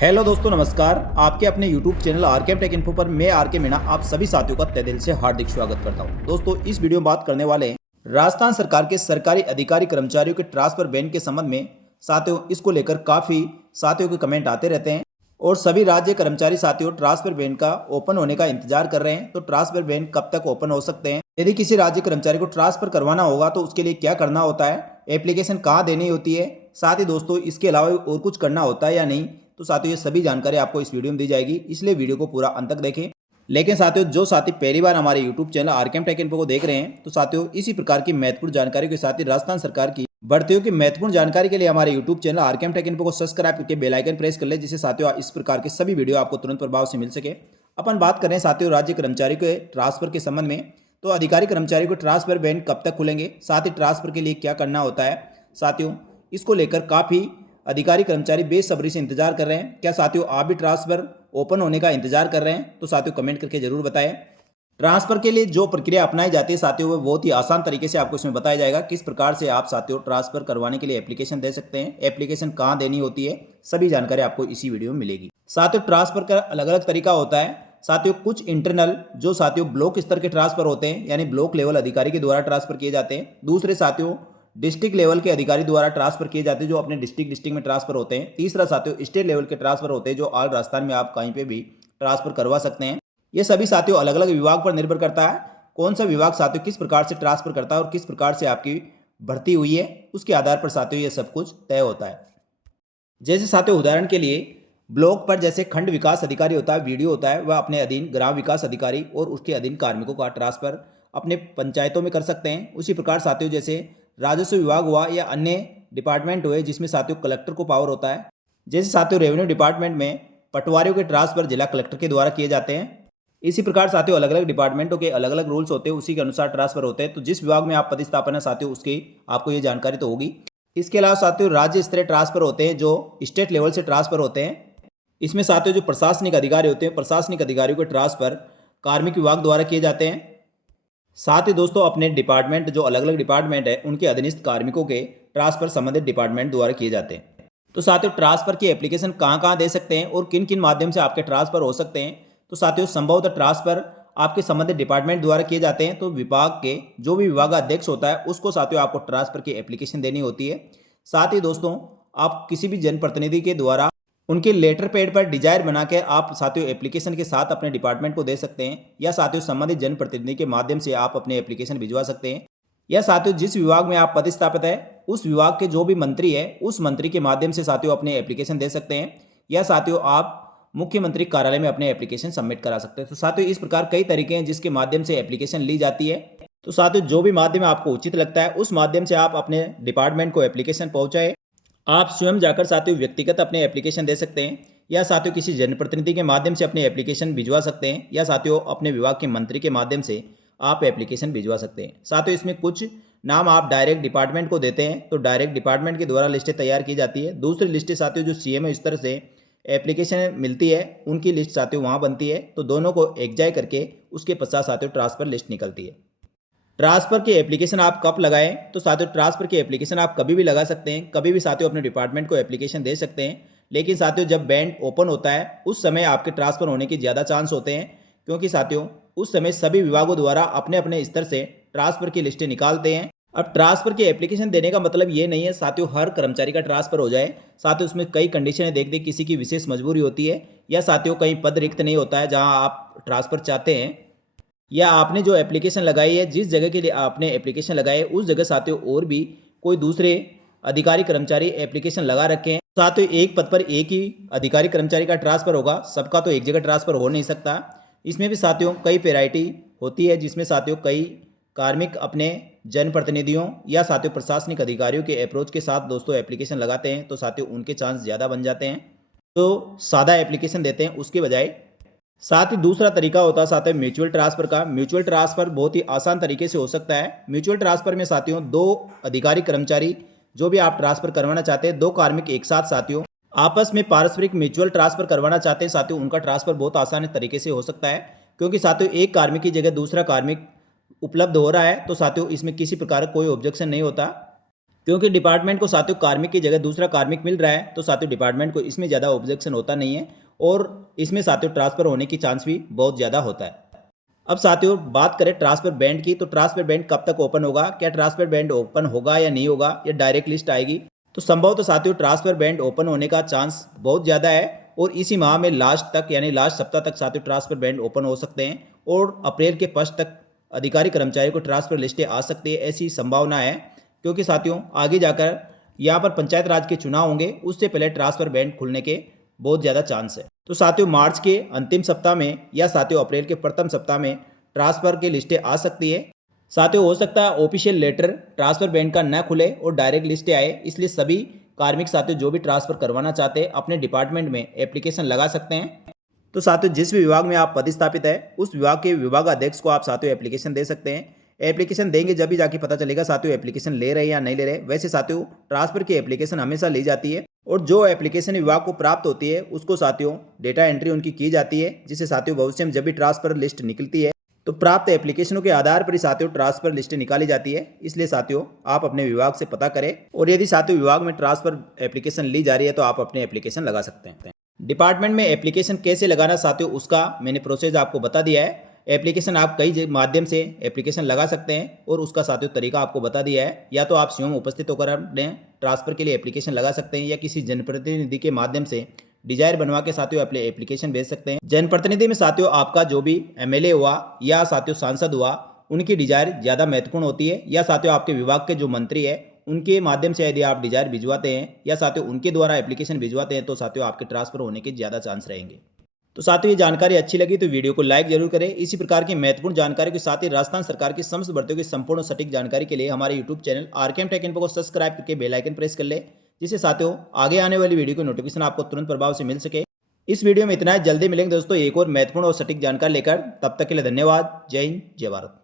Hello दोस्तों, नमस्कार। आपके अपने YouTube channel RK tech info पर मैं आरके मीणा आप सभी साथियों का तहे दिल से हार्दिक स्वागत करता हूं। दोस्तों, इस वीडियो में बात करने वाले हैं राजस्थान सरकार के सरकारी अधिकारी कर्मचारियों के ट्रांसफर बैन के संबंध में। साथियों, इसको लेकर काफ़ी साथियों के कमेंट आते रहते हैं और सभी राज्य कर्मचारी साथियों ट्रांसफर बैन का ओपन होने का इंतजार कर रहे हैं। तो ट्रांसफर बैन कब तक ओपन हो सकते हैं, यदि किसी राज्य कर्मचारी को ट्रांसफर करवाना होगा तो उसके लिए क्या करना होता है, एप्लीकेशन कहाँ देनी होती है, साथ ही दोस्तों इसके अलावा और कुछ करना होता है या नहीं। तो साथियों, ये सभी जानकारी आपको इस वीडियो में दी जाएगी, इसलिए वीडियो को पूरा अंत तक देखें। लेकिन साथियों, जो साथी पहली बार हमारे YouTube channel RKM take info को देख रहे हैं, तो साथियों इसी प्रकार की महत्वपूर्ण जानकारी के साथ ही राजस्थान सरकार की भर्तियों की महत्वपूर्ण जानकारी के लिए हमारे YouTube channel RKM take info को सब्सक्राइब करके बेल आइकन प्रेस कर ले, जिससे साथियों इस प्रकार के सभी वीडियो आपको तुरंत प्रभाव से मिल सके। अपन बात करें साथियों राज्य कर्मचारी के ट्रांसफर के संबंध में, तो अधिकारी कर्मचारी को ट्रांसफर बैन कब तक खुलेंगे, साथ ही ट्रांसफर के लिए क्या करना होता है। साथियों, इसको लेकर काफ़ी अधिकारी कर्मचारी बेसब्री से इंतजार कर रहे हैं। क्या साथियों आप भी ट्रांसफर ओपन होने का इंतजार कर रहे हैं? तो साथियों कमेंट करके जरूर बताएं। ट्रांसफर के लिए जो प्रक्रिया अपनाई जाती है साथियों, वो बहुत ही आसान तरीके से आपको इसमें बताया जाएगा किस प्रकार से आप साथियों ट्रांसफर करवाने के लिए एप्लीकेशन दे सकते हैं, एप्लीकेशन कहाँ देनी होती है, सभी जानकारी आपको इसी वीडियो में मिलेगी। साथियों, ट्रांसफर का अलग अलग तरीका होता है। साथियों, कुछ इंटरनल जो साथियों ब्लॉक स्तर के ट्रांसफर होते हैं, यानी ब्लॉक लेवल अधिकारी के द्वारा ट्रांसफर किए जाते हैं। दूसरे साथियों डिस्ट्रिक्ट लेवल के अधिकारी द्वारा ट्रांसफर किए जाते हैं, जो अपने डिस्ट्रिक्ट में ट्रांसफर होते हैं। तीसरा साथियों स्टेट लेवल के ट्रांसफर होते हैं, जो ऑल राजस्थान में आप कहीं पे भी ट्रांसफर करवा सकते हैं। ये सभी साथियों अलग अलग विभाग पर निर्भर करता है, कौन सा विभाग साथियों किस प्रकार से ट्रांसफर करता है और किस प्रकार से आपकी भर्ती हुई है, उसके आधार पर साथियों ये सब कुछ तय होता है। जैसे साथियों उदाहरण के लिए ब्लॉक पर जैसे खंड विकास अधिकारी होता है, वीडियो होता है, वह अपने अधीन ग्राम विकास अधिकारी और उसके अधीन कार्मिकों का ट्रांसफर अपने पंचायतों में कर सकते हैं। उसी प्रकार साथियों जैसे राजस्व विभाग हुआ या अन्य डिपार्टमेंट हुए, जिसमें साथियों कलेक्टर को पावर होता है। जैसे साथियों रेवेन्यू डिपार्टमेंट में पटवारियों के ट्रांसफर जिला कलेक्टर के द्वारा किए जाते हैं। इसी प्रकार साथियों अलग अलग डिपार्टमेंटों के अलग अलग रूल्स होते हैं, उसी के अनुसार ट्रांसफर होते हैं। तो जिस विभाग में आप पदस्थापन है साथियों, उसकी आपको ये जानकारी तो होगी। इसके अलावा साथियों राज्य स्तरीय ट्रांसफर होते हैं, जो स्टेट लेवल से ट्रांसफर होते हैं। इसमें साथियों जो प्रशासनिक अधिकारी होते हैं, प्रशासनिक अधिकारियों के ट्रांसफर कार्मिक विभाग द्वारा किए जाते हैं। साथ ही दोस्तों अपने डिपार्टमेंट जो अलग अलग डिपार्टमेंट है, उनके अधीनस्थ कार्मिकों के ट्रांसफर संबंधित डिपार्टमेंट द्वारा किए जाते हैं। तो साथियों ट्रांसफर की एप्लीकेशन कहाँ कहाँ दे सकते हैं और किन किन माध्यम से आपके ट्रांसफर हो सकते हैं। तो साथियों संभवतः ट्रांसफर आपके संबंधित डिपार्टमेंट द्वारा किए जाते हैं, तो विभाग के जो भी विभागाध्यक्ष होता है उसको साथियों आपको ट्रांसफर की एप्लीकेशन देनी होती है। साथ ही दोस्तों आप किसी भी जनप्रतिनिधि के द्वारा उनके लेटर पैड पर डिजायर बना के आप साथियों एप्लीकेशन के साथ अपने डिपार्टमेंट को दे सकते हैं, या साथियों संबंधित जनप्रतिनिधि के माध्यम से आप अपने एप्लीकेशन भिजवा सकते हैं। या साथियों जिस विभाग में आप पदस्थापित है, उस विभाग के जो भी मंत्री है, उस मंत्री के माध्यम से साथियों अपने एप्लीकेशन दे सकते हैं, या साथियों आप मुख्यमंत्री कार्यालय में अपने एप्लीकेशन सबमिट करा सकते हैं। तो साथियों इस प्रकार कई तरीके हैं जिसके माध्यम से एप्लीकेशन ली जाती है। तो साथियों जो भी माध्यम आपको उचित लगता है, उस माध्यम से आप अपने डिपार्टमेंट को एप्लीकेशन पहुंचाए। आप स्वयं जाकर साथियों व्यक्तिगत अपने एप्लीकेशन दे सकते हैं, या साथियों किसी जनप्रतिनिधि के माध्यम से अपने एप्लीकेशन भिजवा सकते हैं, या साथियों अपने विभाग के मंत्री के माध्यम से आप एप्लीकेशन भिजवा सकते हैं। साथियों इसमें कुछ नाम आप डायरेक्ट डिपार्टमेंट को देते हैं, तो डायरेक्ट डिपार्टमेंट के द्वारा लिस्टें तैयार की जाती है। दूसरी लिस्टें साथियों जो सीएमओ स्तर से एप्लीकेशन मिलती है, उनकी लिस्ट साथियों वहाँ बनती है। तो दोनों को एकजाय करके उसके पश्चात साथियों ट्रांसफर लिस्ट निकलती है। ट्रांसफर की एप्लीकेशन आप कब लगाएं? तो साथियों ट्रांसफर की एप्लीकेशन आप कभी भी लगा सकते हैं, कभी भी साथियों अपने डिपार्टमेंट को एप्लीकेशन दे सकते हैं। लेकिन साथियों जब बैंड ओपन होता है उस समय आपके ट्रांसफर होने के ज़्यादा चांस होते हैं, क्योंकि साथियों उस समय सभी विभागों द्वारा अपने अपने स्तर से ट्रांसफर की लिस्टें निकालते हैं। अब ट्रांसफर की एप्लीकेशन देने का मतलब ये नहीं है साथियों हर कर्मचारी का ट्रांसफर हो जाए। साथियों उसमें कई कंडीशनें देखते, किसी की विशेष मजबूरी होती है, या साथियों कहीं पद रिक्त नहीं होता है जहाँ आप ट्रांसफर चाहते हैं, या आपने जो एप्लीकेशन लगाई है, जिस जगह के लिए आपने एप्लीकेशन लगाई है उस जगह साथियों और भी कोई दूसरे अधिकारी कर्मचारी एप्लीकेशन लगा रखे हैं। साथियों एक पद पर एक ही अधिकारी कर्मचारी का ट्रांसफर होगा, सबका तो एक जगह ट्रांसफर हो नहीं सकता। इसमें भी साथियों कई वैरायटी होती है, जिसमें साथियों कई कार्मिक अपने जनप्रतिनिधियों या साथियों प्रशासनिक अधिकारियों के अप्रोच के साथ दोस्तों एप्लीकेशन लगाते हैं, तो साथियों उनके चांस ज़्यादा बन जाते हैं, तो सादा एप्लीकेशन देते हैं उसके बजाय। साथ ही दूसरा तरीका होता है साथियों म्यूचुअल ट्रांसफर का। म्यूचुअल ट्रांसफर बहुत ही आसान तरीके से हो सकता है। म्यूचुअल ट्रांसफर में साथियों दो अधिकारी कर्मचारी जो भी आप ट्रांसफर करवाना चाहते हैं, दो कार्मिक एक साथ साथियों आपस में पारस्परिक म्यूचुअल ट्रांसफर करवाना चाहते हैं साथियों, उनका ट्रांसफर बहुत आसान तरीके से हो सकता है, क्योंकि साथियों एक कार्मिक की जगह दूसरा कार्मिक उपलब्ध हो रहा है। तो साथियों इसमें किसी प्रकार का कोई ऑब्जेक्शन नहीं होता, क्योंकि डिपार्टमेंट को साथियों कार्मिक की जगह दूसरा कार्मिक मिल रहा है, तो साथियों डिपार्टमेंट को इसमें ज़्यादा ऑब्जेक्शन होता नहीं है और इसमें साथियों ट्रांसफ़र होने की चांस भी बहुत ज़्यादा होता है। अब साथियों बात करें ट्रांसफ़र बैंड की, तो ट्रांसफ़र बैंड कब तक ओपन होगा, क्या ट्रांसफ़र बैंड ओपन होगा या नहीं होगा, या डायरेक्ट लिस्ट आएगी। तो संभव तो साथियों ट्रांसफ़र बैंड ओपन होने का चांस बहुत ज़्यादा है और इसी माह में लास्ट तक यानी लास्ट सप्ताह तक साथियों ट्रांसफ़र बैंड ओपन हो सकते हैं और अप्रैल के फर्स्ट तक अधिकारी कर्मचारी को ट्रांसफ़र लिस्टें आ सकती है, ऐसी संभावना है। क्योंकि साथियों आगे जाकर यहाँ पर पंचायत राज के चुनाव होंगे, उससे पहले ट्रांसफ़र बैंड खुलने के बहुत ज़्यादा चांस है। तो साथियों मार्च के अंतिम सप्ताह में या साथियों अप्रैल के प्रथम सप्ताह में ट्रांसफ़र की लिस्टें आ सकती है। साथियों हो सकता है ऑफिशियल लेटर ट्रांसफ़र बैंड का न खुले और डायरेक्ट लिस्टें आए, इसलिए सभी कार्मिक साथियों जो भी ट्रांसफ़र करवाना चाहते हैं अपने डिपार्टमेंट में एप्लीकेशन लगा सकते हैं। तो साथियों जिस भी विभाग में आप पदस्थापित है उस विभाग के विभागाध्यक्ष को आप साथियों एप्लीकेशन दे सकते हैं। एप्लीकेशन देंगे जब भी जाके पता चलेगा साथियों एप्लीकेशन ले रहे हैं या नहीं ले रहे। वैसे साथियों ट्रांसफ़र की एप्लीकेशन हमेशा ली जाती है और जो एप्लीकेशन विभाग को प्राप्त होती है उसको साथियों डेटा एंट्री उनकी की जाती है, जिससे साथियों भविष्य में जब भी ट्रांसफ़र लिस्ट निकलती है तो प्राप्त एप्लीकेशनों के आधार पर ही साथियों ट्रांसफ़र लिस्टें निकाली जाती है। इसलिए साथियों आप अपने विभाग से पता करें और यदि साथियों विभाग में ट्रांसफ़र एप्लीकेशन ली जा रही है तो आप अपने एप्लीकेशन लगा सकते हैं। डिपार्टमेंट में एप्लीकेशन कैसे लगाना साथियों उसका मैंने प्रोसेस आपको बता दिया है। एप्लीकेशन आप कई माध्यम से एप्लीकेशन लगा सकते हैं और उसका साथियों तरीका आपको बता दिया है। या तो आप स्वयं उपस्थित होकर अपने ट्रांसफ़र के लिए एप्लीकेशन लगा सकते हैं या किसी जनप्रतिनिधि के माध्यम से डिजायर बनवा के साथियों अपने एप्लीकेशन भेज सकते हैं। जनप्रतिनिधि में साथियों आपका जो भी एमएलए हुआ या साथियों सांसद हुआ उनकी डिजायर ज़्यादा महत्वपूर्ण होती है, या साथियों आपके विभाग के जो मंत्री है उनके माध्यम से यदि आप डिजायर भिजवाते हैं या साथियों उनके द्वारा एप्लीकेशन भिजवाते हैं तो साथियों आपके ट्रांसफ़र होने के ज़्यादा चांस रहेंगे। तो साथियों ये जानकारी अच्छी लगी तो वीडियो को लाइक जरूर करें। इसी प्रकार की महत्वपूर्ण जानकारी के साथ ही राजस्थान सरकार की समस्त भर्तियों की संपूर्ण सटीक जानकारी के लिए हमारे YouTube channel RKM take info को सब्सक्राइब करके बेल आइकन प्रेस कर ले, जिससे साथियों आगे आने वाली वीडियो की नोटिफिकेशन आपको तुरंत प्रभाव से मिल सके। इस वीडियो में इतना है, जल्दी मिलेंगे दोस्तों एक और महत्वपूर्ण और सटीक जानकारी लेकर। तब तक के लिए धन्यवाद। जय हिंद, जय भारत।